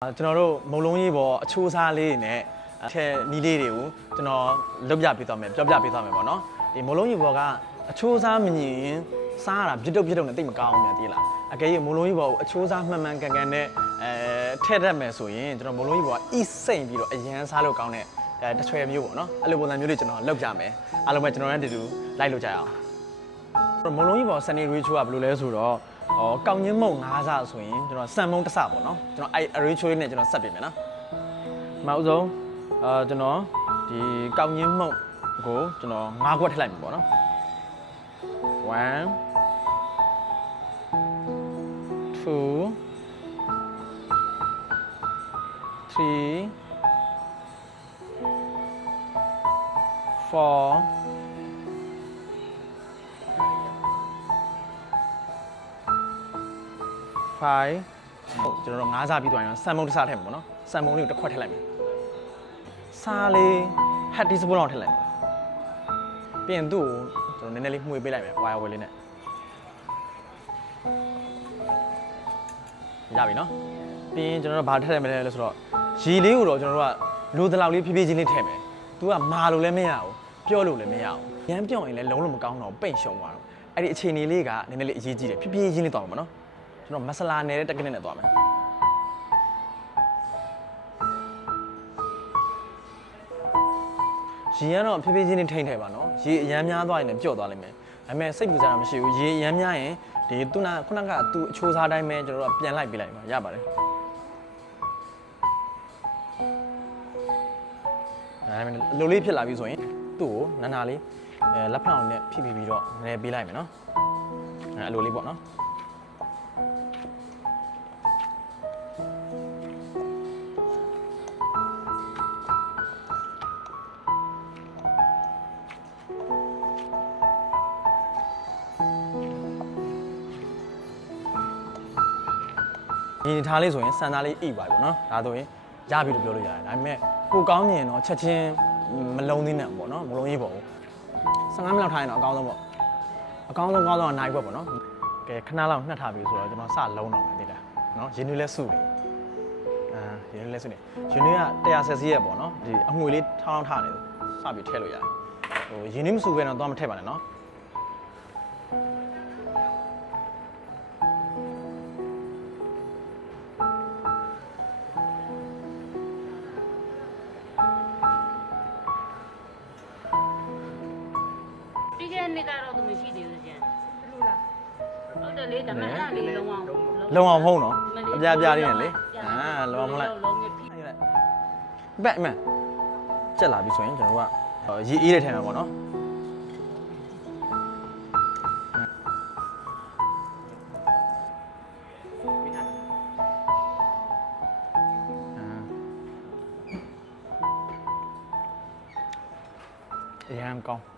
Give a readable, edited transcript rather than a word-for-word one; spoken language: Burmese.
ကျွန်တော်တို့မုံလုံးကြီးပေါ်အချိုးစားလေးနဲ့ထဲနီးလေးတွေကိုကျွန်တော်လွတ်ပြပေးသွားမယ်ပြောပြပေးသွားမယ်ပေါ့နော်ဒီမုံလုံးကြီးပေါ်ကအချိုးစားမမြင်စားရတာပြစ်တုပ်နဲ့တိတ်မကောင်းဘူးများတည်လားအကယ်၍မုံလုံးကြီးပေါ်ကိုအချိုးစားမှန်မှန်ကန်ကန်နဲ့ထည့်တတ်မယ်ဆိုရင်ကျွန်တော်မုံလုံးကြီးပေါ်ကအီစိမ့်ပြီးတော့အရန်စားလို့ကောင်းတဲ့တချွဲမျိုးပေါ့နော်အဲ့လိုပုံစံမျိုးတွေကျွန်တော်လုပ်ကြမယ်အားလုံးပဲကျွန်တော်နဲ့တူလိုက်လို့ကြရအောင်မုံလုံးကြီးပေါ်စနေရီချိုးကဘယ်လိုလဲဆိုတော့ကောင်းချင်းမုံ9ဆဆိုရင်ကျွန်တော်စံမုံ1ဆပေါ့နော်ကျွန်တော်အရီချိုးလေးနဲ့ကျွန်တော်ဆက်ပြင်မယ်နော်မအောင်ဆုံးကျွန်တော်ဒီကောင်းချင်းမုံကိုကျွန်တော်9ခွက်ထည့်လိုက်ပြီပေါ့နော်1 2 3 4 5ကျွန်တော်9စားပြီးသွားရင်စံမုံတစ်စားထည့်မှာပေါ့နော်စံမုံလေးကိုတစ်ခွက်ထည့်လိုက်မယ်စားလေးဟတ်တီစပူလောက်ထည့်လိုက်မယ်ပြီးရင်သူ့ကိုကျွန်တော်နည်းနည်းလေးမှုေးပေးလိုက်မယ်ဝါရဝဲလေးနဲ့ရပြီနော်ပြီးရင်ကျွန်တော်တို့ဘာထည့်ရမလဲလို့ဆိုတော့ရေလေးကိုတော့ကျွန်တော်တို့ကလိုတလောက်လေးဖြည်းဖြည်းချင်းလေးထည့်မယ်သူကမာလို့လည်းမရဘူးပြောလို့လည်းမရဘူးရမ်းပြော့ရင်လည်းလုံးလုံးမကောင်းတော့ပိတ်ရှုံသွားတော့အဲ့ဒီအခြေအနေလေးကနည်းနည်းလေးအရေးကြီးတယ်ဖြည်းဖြည်းချင်းလေးတောင်းပါနော်ကျွန်တော်မဆလာနယ်တဲ့တက်ကနစ်နဲ့သွားမယ်ရေကတော့ဖြည်းဖြည်းချင်းလေးထိန်းထည့်ပါနော်ရေအရမ်းများသွားရင်လည်းပျော့သွားလိမ့်မယ်ဒါပေမဲ့စိတ်ပူစရာမရှိဘူးရေအရမ်းများရင်ဒီခုနကသူ့အချိုးစားတိုင်းပဲကျွန်တော်တို့ကပြန်လိုက်ပေးလိုက်ပါရပါတယ်ဒါပေမဲ့လိုလေးဖြစ်လာပြီဆိုရင်သူ့ကိုနာလေးလက်ဖက်အောင်နဲ့ဖိပြီးတော့နည်းပေးလိုက်မယ်နော်အဲ့လိုလေးပေါ့နော်ဒီထားလေးဆိုရင်စံသားလေးအိပ်ပါပြီပေါ့နော်ဒါဆိုရင်ရပြီလို့ပြောလို့ရတယ်ဒါပေမဲ့ကိုကောင်းမြင်တော့ချက်ချင်းမလုံးသေးနဲ့ပေါ့နော်မလုံးရေးပေါ့15မိနစ်လောက်ထားရင်တော့အကောင်းဆုံးပေါ့အကောင်းဆုံးတော့နိုင်ခွက်ပေါ့နော်ကဲခဏလောက်နှက်ထားပြီဆိုတော့ကျွန်တော်စလုံးတော့မယ်သိလားနော်ရင်းနှီးလဲစုနေရင်းနှီးလဲစုနေရင်းနှီးက100 cc ရဲ့ပေါ့နော်ဒီအငွေလေးထောင်းထားနေစပြီးထည့်လို့ရတယ်ဟိုရင်းနှီးမစုပဲတော့မထည့်ပါနဲ့နော်နေကတော့သူမရှိသေးဘူးကျန်လို့လားဟုတ်တယ်လေဒါမှအဲ့လေးလုံးအောင်ဖုံးနော်အပြားလေးနဲ့လေလုံးအောင်ဖုံးလိုက်ဘက်မှန်ကြက်လာပြီဆိုရင်ကျွန်တော်ကရေအေးတဲ့ထဲမှာပေါ့နော်အရန်ကောင်း